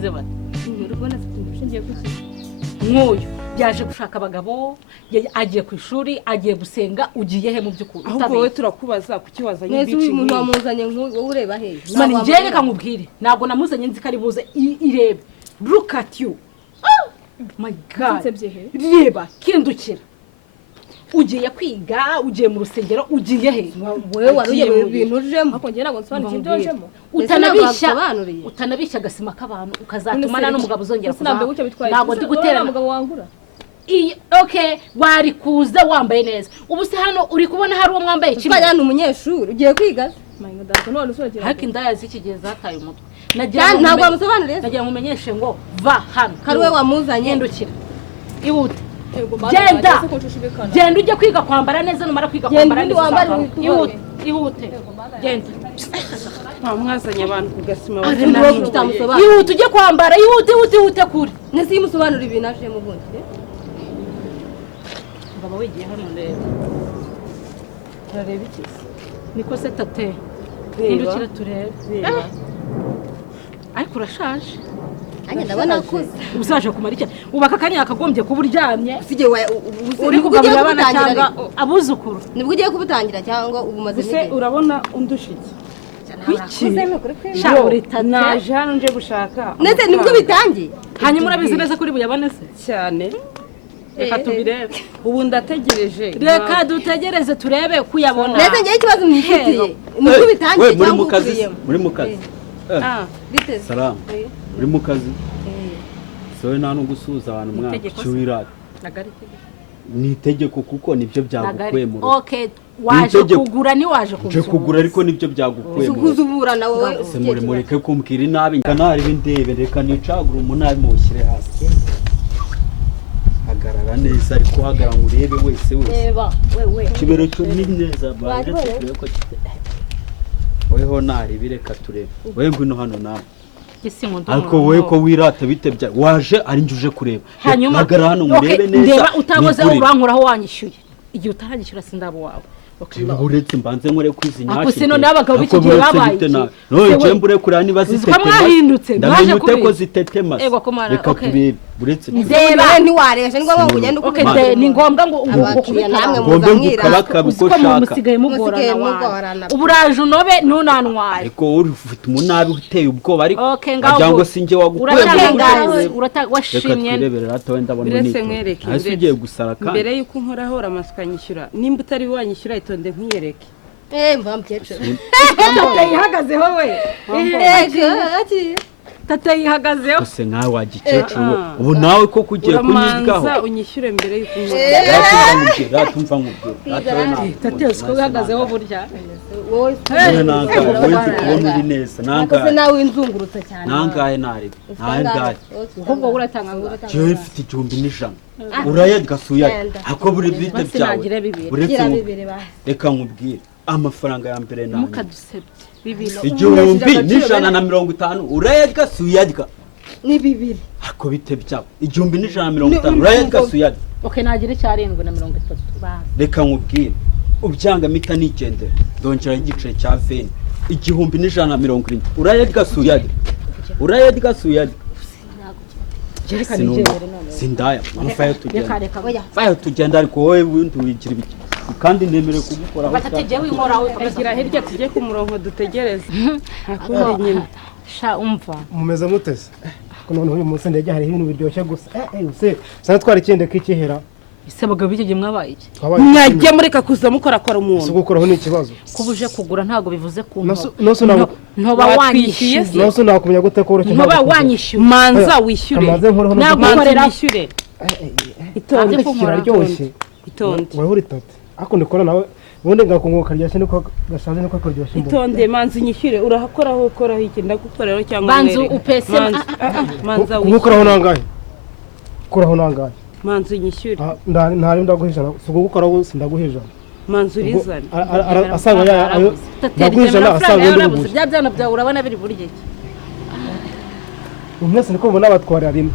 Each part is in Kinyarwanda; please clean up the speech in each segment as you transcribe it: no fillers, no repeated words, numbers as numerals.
bagize bati urabona afite umushingiye kuki nk'uyu yaje gushaka abagabo agiye ku ishuri agiye gusenga ugiye he mu by'ukuri ahubwo wowe turakubaza kuki wazanye neza ibici uyu muntu wamuzanye wowe ureba he mani njye reka nkubwire ntabwo namuzanye nzi ko ari buze irebe look at you oh my god reba kindukira ugiye kwiga ugiye mu rusengero ugiye he wewe waruye ibintu ujemo ako ngiye ntabwo nsobanukira ibyo ujemo utanabishya agasima k'abantu ukazatuma n'umugabo uzongera kuza ntabwo ndi guterana umugabo wangura okay wari kuza wambaye neza ubu se hano uri kubona hari uwo mwambaye kimwe twajyana n'umunyeshuri ugiye kwiga ariko indaya z'iki gihe zataye umutwe ntabwo wamusobanuriye nagira ngo umenyeshe ngo va hano kari we wamuzanye hindukira ihute genda ujye kwiga kwambara neza numara kwiga kwambara neza ihute genda mwazanye abantu ku gasima ihute ujye kwambara ihute kuri nese yimusobanura ibintu aje mu bundi baba wigiye hano rero turareba iki niko se tate hindukira turebe ariko urashaje anya ndabona akuze uzaje kumara iki ubaka kanya akagombye kuba uryamye ufite uri kugaburira abana cyangwa abuzukuru nibwo ugiye kubutangira cyangwa ubumaze n'ibyo urabona undushitse kwiki naje hano nje gushaka neze nibwo bitangiye hanyuma urabizi neza kuri buyabone se cyane reka tubirebe ubu ndategereje reka dutegereze turebe ko uyabona neze ngiye ikibazo mwifitiye nibwo bitangiye cyangwa ukuriyemo muri mu kazi biteze salamu uri mu kazi sowe nta no gusuhuza abantu mwaka cy'uwirata ni itegeko kuko nibyo byagukuye mu rugo okay waje kugura ni waje kugura ariko nibyo byagukuye mu rugo uzubura nawe se mureke kumbwira inabi kanari bindebe reka nicagura umunabi mushyire hasi hagarara neza ariko hagara ngo urebe wese reba wewe kibero cyo ni neza baje turebe ko weho nari bireka turebe wewe ngwino hano nawe ariko wowe ko wirata bitebya waje ari njuje kureba hagara hano murebe neza ndeba utagoze urankuraho wanyishyuye igihe utaranyishyura sindabo wawe uretse mbanze nkore kwizinyashye ako sino n'abagabo b'iki gihe babaye no jembure kurana niba zitetema ndamenye uteko zitetema reka kurebe uretse ndeba ntiwaresha ngo ugende ukende ni ngombwa ngo ukubita namwe muzamwira uko ushaka musigaye mugorana uburaje unobe ntunanwaye ariko ufite umunabi uteye ubwoba ariko cyangwa singe wagukuye washimye biretse mwereke hasi ugiye gusara kandi mbere yuko nkoraho uramaswa nyishyura nimba utari wanyishyura itonde nkiyereke mva mukecuru tate ihagazeho we tate ihagazeho use nkawe wagikecuru ubu nawe ko kugiye kunyizgaho uramanza unyishyure mbere yuko ratumva nkubwira tate usko uhagazeho burya wowe kubona uri neza nangahe nawe inzungurutse cyane nangahe nari nangahe ubwo uratanga ngo jewe mfite 1,100 urayedga suya ako buri bite byawe uretse reka nkubwire amafaranga ya mbere nani mukadusebye 1,150 urayedga suyadga ni 2 ako bite byawe 1,150 urayedga suyadga okay nagira 730 reka nkubwire ubyanga mita nigendera ndongera igice cya veni 1,170 urayedga suyadga sindaya fayo tugenda ariko wowe wundi wigira ibiki kandi nemere kugukora batategeye winkoraho agira hirya tujye ku murongo dutegereze akundi nyine sha umva mumeze mutese none uyu munsi ndege hari ibintu biryoshye gusa use sana twari kinde kikihera ise abagabo b'iki gihe mwabaye iki mwajye mureka kuza mukorakora umuntu ese gukoraho ni ikibazo kubuje kugura ntago bivuze ku ntoba wanyishyuye nose nakumenya gute ko ureke ntoba wanyishyuye manza wishyure nagukorera wishyure itonde kiraryoshye itonde wewe uri tate ako ndikora nawe ubundi ngakunguka ryashye niko gasanze niko koryoshye itonde manza unyishyure urahakoraho ukoraho iki ndagukorera cyangwa banzu upese manza wishyure nangahe koraho nangahe manzu unyishyure ntari ndaguhijana sugukoraho sindaguhijana manzu urizane asanga ndaguhijana asanga ndi bya byana byawe urabona biri burye iki mwese niko mbona abatwarira rimwe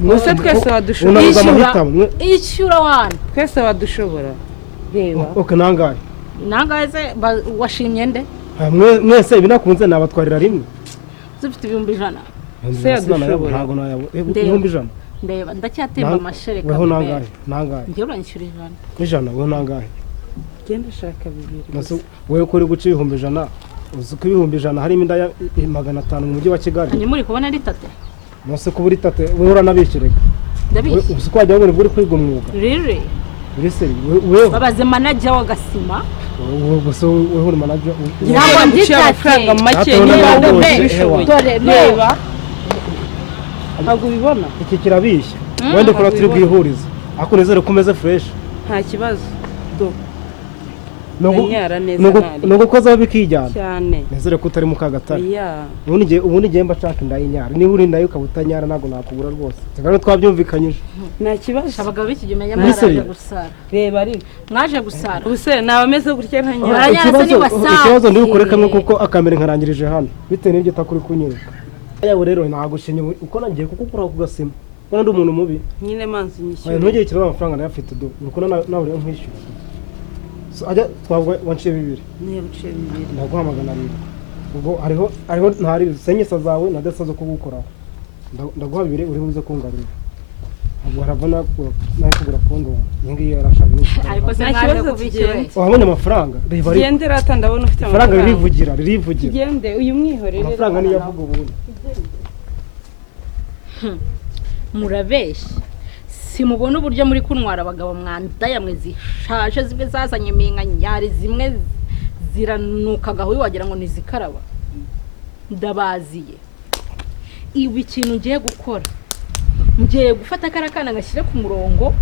mwese twese wadushobora ishyura wana twese wadushobora reba okay nangahe se washimye nde mwese ibinakunze nabatwarira rimwe zifite 1,100 se yadushobora ntabwo nayabona ibihumbi ijana ndeba ndacyatemba amashereka weho nangahe njye uranyishyura ijana weho nangahe genda shaka bibiri wewe kuri guca ibihumbi ijana uzi ko ibihumbi ijana harimo inda ya 500 mu mujyi wa Kigali hanyuma uri kubona ari tate nose kuba uri tate wewe uranabikirega ndabishye uzi ko wajya ngo uri kwiga umwuga riri wewe babaze manager wa Gasima gusa wewe uri manager ntabwo ndi amafaranga make niba dore reba ntabwo ubibona iki kirabishye wende kora turi bwihuriza ako nizere kumeze fresh nta kibazo nuko koza bikijyana cyane nizere ko utari mu kagatare ya ubundi gihe mba nshaka inda y'inyara niba uri nayo ukabutanyara ntago nakubura rwose tegano twabyumvikanyije nta kibazo abagabo b'ikigimenya mwaje gusara reba ari mwaje gusara ubuse naba ameze gutya nta nyara ikibazo ndi bukore kamwe kuko akamere nkarangirije hano bitewe n'ibyo takuri kunyereka yawe rero nagushenye uko nagiye kukukura ku Gasima ubona ndi umuntu mubi nyine manzi nyishyura ntugire ikibazo amafaranga ndayafite do uko nawe rero nkwishyura ajya twabwa wanciye bibiri niba uciye bibiri ndaguhamagana rero ubwo hariho ntari senyesa zawe na desa zo kugukoraho ndaguha bibiri uri buze kungarura ubwo haravana nayo kugura kondo ngiye yarashanye ariko se mwaje kubikira wabonye amafaranga reba gende rata ndabona ufite amafaranga ririvugira gende uyu mwihorere amafaranga niyo avuga ubundi murabeshya simubona uburyo muri kuntwara abagabo mwandaya mwe zishaje zimwe zazanye iminkanyari zimwe ziranukagaho wagira ngo nizikaraba ndabaziye ibi ikintu ngiye gukora ngiye gufata karakana ngashyire ku murongo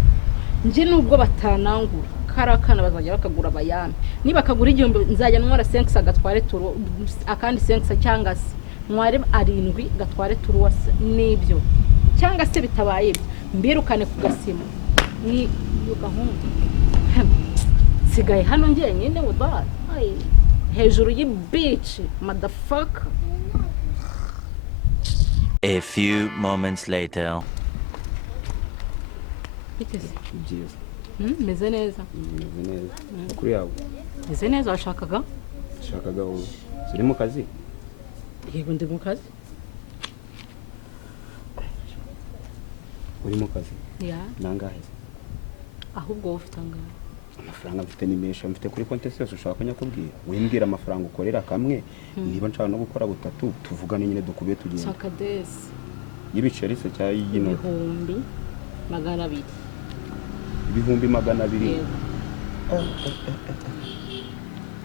nje nubwo batanangura karakana bazajya bakagura abayame niba kagura igihumbi nzajya ntwara 5 agatware turu akandi 5 cyangwa se ntware 7 gatware turu wase nibyo cyangwa se bitabaye mbirukane ku Gasima ni gahunda sigaye hano ngiye nyine udara hejuru y'beach motherfucker. A few moments later. Meze neza. Meze neza. Kuri yawe. Meze neza washakaga? Shakaga wowe. Siri mu kazi? Yego ndi mu kazi. Uri mu kazi? Ya. Nangahe? Ahubwo ufite angahe? Amafaranga mfite ni menshi, mfite kuri konti yose ushaka ko nyakubwira. Wimbwira amafaranga ukorera kamwe, niba nshaka no gukora butatu, tuvugane nyine dukubiye tugenda. Sakadesi. Y'ibiceri se cya yino. 200. Ibihumbi 200.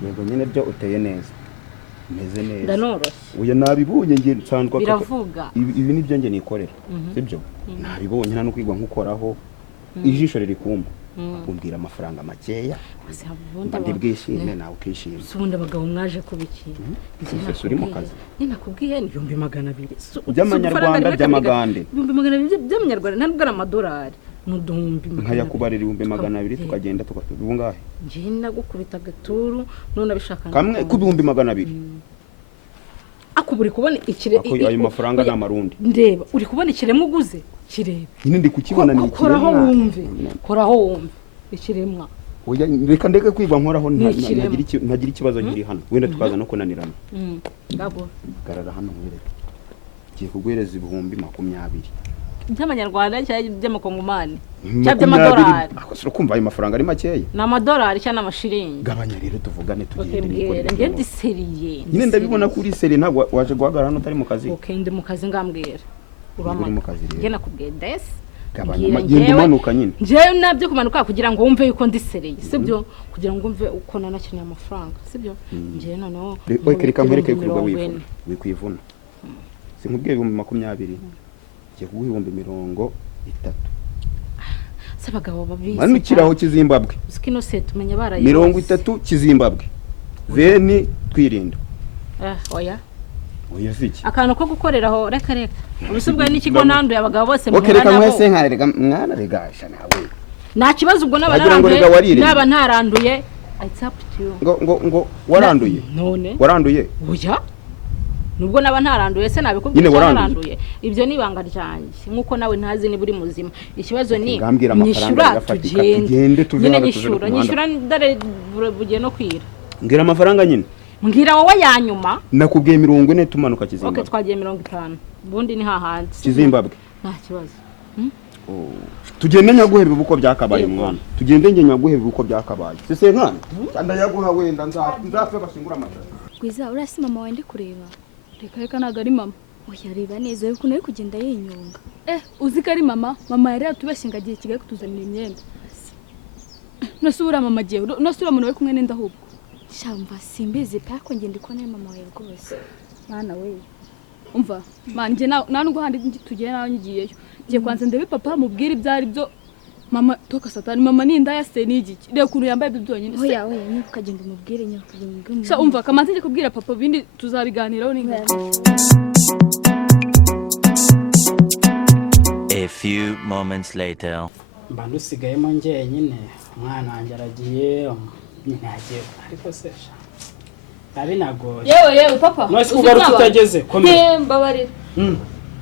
Yego nyine byo uteye neza. Meze neza. Ndanoroshye. Uya nabibonye ngiye nsandwa biravuga. Ibi ni byo ngiye nikorera. Sibyo? Nabibonye nta no kwigwa nkukoraho. Ijisho riri kumba. Umbwira amafaranga makeya. Ndi bwishime nawe ukishima. Subundi abagabo mwaje kubiki. Nje uri mu kazi. Ni nakubwiye ni 200. By'amanyarwanda by'amagande. 200 by'amanyarwanda ntabwo ari amadolari. Nuduhumbi nkaya kubarira 200 tukagenda tukatubungahe. Nje nagukubita gaturu none abishaka. Kamwe ku 200. Akuburi kubona ikire ayo mafaranga n'amarundi. Ndeba uri kubona ikiremwa uguze kireba. Nyine ndi kukibona ni ikiremwa. Koraho wumve ikiremwa. Oya reka ndeke kwigwa nkoraho ntagira ikibazo nkiri hano. Wenda tukaza no kunanirana. Gabo. Garara hano wireke. Giye kugwereza 20,000. By'amanyarwanda cyangwa by'amakongomani cyangwa by'amadolari. Akosoro kumva ayo mafaranga ari makeya. N'amadolari cyangwa n'amashiringi. Gabanya rero tuvugane tugende nikorera. Nge ndi seriye. Nyine ndabibona kuri seri ntabwo waje guhagarara hano utari mu kazi. Okay ndi mu kazi ngambwira. Uri mu kazi rero. Nge nakubwiye ndese. Gabanya genda umanuka nyine. Nje nabyo kumanuka kugira ngo wumve yuko ndi seriye. Sibyo kugira ngo wumve uko nanakeneye amafaranga. Sibyo nje noneho. Reka nkwereke kurwa wikwivuna. Sinkubwiye 20,000. Kiye kuguha 30. Sabagabo babizi. Manukiraho Kizimbabwe. Skino set umenya baraye. 30 Kizimbabwe. Veni twirinda. Oya. Oya fiki. Akantu ko gukoreraho reka. Ubusubwa n'ikigo nanduye abagabo bose mu Reka mwese nkarega mwana regasha nawe. Nta kibazo ubwo n'abaranduye. Naba ntaranduye. It's up to you. Ngo waranduye. None. Waranduye. Oya. Nubwo naba ntaranduye se nabikubwiye waranduye. Ibyo nibanga ryanjye nkuko nawe ntazi ni buri muzima. Ikibazo ni nyishura tugende. Nyine nyishura ndare bugiye no kwira. Ngira amafaranga nyine. mbwira wowe ya nyuma. nakubwiye 40 tumanuka Kizimbabwe. Okay, twagiye 50 ubundi ni hahandi. Kizimbabwe nta kibazo. tugende nyaguhebe uko byakabaye mwana, tugende nge nyaguhebe uko byakabaye sese nkana cyanda yaguha wenda nzafe bashingura amatara. Gwiza urasi mama wawe ndi kureba. Reka ntago ari mama. Oya reba neza yuko nari kugenda yinyunga. Uzi ko ari mama yari yatubeshye ngo agiye Kigali kutuzanira imyenda. Nasubira mama giye nasubira umuntu we kumwe n'enda ahubwo. Shamva simbizi pe ko ngende ko nawe mama wawe rwose. Mwana we umva manje nta nubwo handi tugiye nawe ngiyeyo ngiye kwanza ndebe papa mubwira ibyari byo mama toka satani mama ni indaya se n'igiki reka ukuntu yambaye ibyo byonyine oya nyine ukagenda umubwire nyine ukagenda sha umva kamanze ngiye kubwira papa bindi tuzabiganiraho n'ingana. A few moments later. mba ndusigayemo njye nyine umwana wanjye aragiye nyine yagiye ariko se abinagoye yewe papa mwese ugaruka utageze komera mbabarira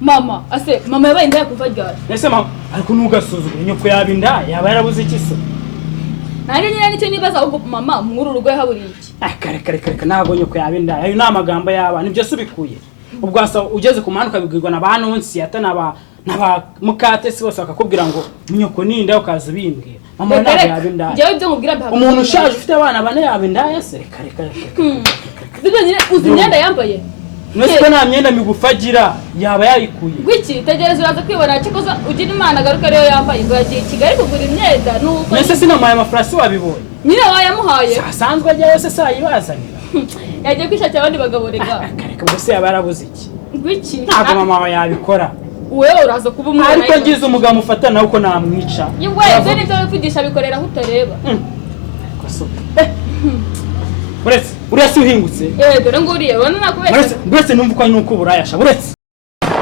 mama ase mama yabaye indaya kuva ryari ese mama ariko nugasuzugura nyoko yabinda yaba yarabuze iki se nanjye nyine nicyo nibaza ahubwo mama mwuru rugo yahaburiye iki kare ntago nyoko yabinda ayo ni amagambo y'abana ibyo subikuye ubwo asa ugeze ku muhanda ukabibwirwa na ba nonsi naba mukate si bose bakakubwira ngo nyoko ni inda ukaza bimbwira mama ntago yabinda njyewe ibyo nkubwira mbaga umuntu ushaje ufite abana bane yabinda ese kare Bido nyine uzi imyenda yambaye Mwese ko nta myenda migufagira yaba yayikuye gwiki tegereza uraza kwibona cikoza ugira imana garuka rero yambaye ngo yagiye Kigali kugura imyenda nuko mwese sinamaye amafarasi wabibonye nyine wayamuhaye asanzwe ajya yose sayibazanira yagiye kwishakira abandi bagabo rega kare bose yaba yarabuze iki gwiki ntabwo mama wawe yabikora wewe uraza kuba umwana ariko ngize umugabo mufatana uko namwica yewe ibyo nibyo wivugisha bikorera aho utareba buretse uhingutse dore ngo uriye urabona nakubeshya buretse numva uko ari nuko uburayasha buretse